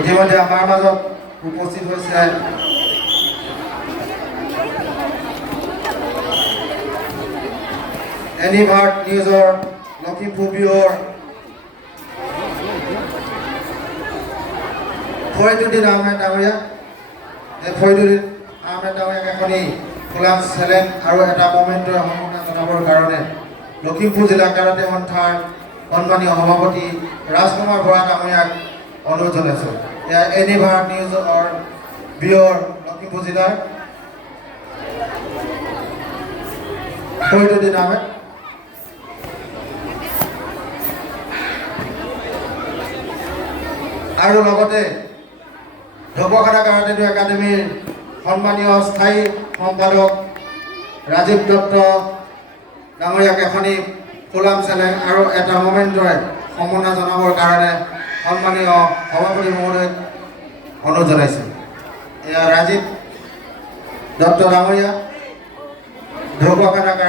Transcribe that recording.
ইতিমধ্যে আমাৰ মাজত উপস্থিত হৈছে এনিভাৰ্ট নিউজৰ লখিমপুৰ ব্যুৰৰ ফৰিদুদ্দিন আহমেদ ডাঙৰীয়া। ফৰিদুদ্দিন আহমেদ ডাঙৰীয়াক এখনি ফুলাম চেলেঞ্জ আৰু এটা মমেণ্টৰ সম্ভাৱনা জনাবৰ কাৰণে লখিমপুৰ জিলা কাৰাটে সন্থাৰ সন্মানীয় সভাপতি ৰাজকুমাৰ বৰা ডাঙৰীয়াক অনুৰোধ জনাইছোঁ। এয়া এনিভাৰ্ট নিউজৰ ব্যুৰৰ লখিমপুৰ জিলাৰ ফৰিদুদ্দিন আহমেদ। আৰু লগতে ঢকুৱাখানা কাৰাটে একাডেমীৰ সন্মানীয় স্থায়ী সম্পাদক ৰাজীৱ দত্ত ডাঙৰীয়াক এখনি ফুলাম চেলেঞ্জ আৰু এটা মমেণ্টৰে সম্মাননা জনাবৰ কাৰণে সন্মানীয় সভাপতি মহোদয়ক অনুৰোধ জনাইছোঁ। এয়া ৰাজীৱ দত্ত ডাঙৰীয়া ঢকুৱাখানা কাৰাটে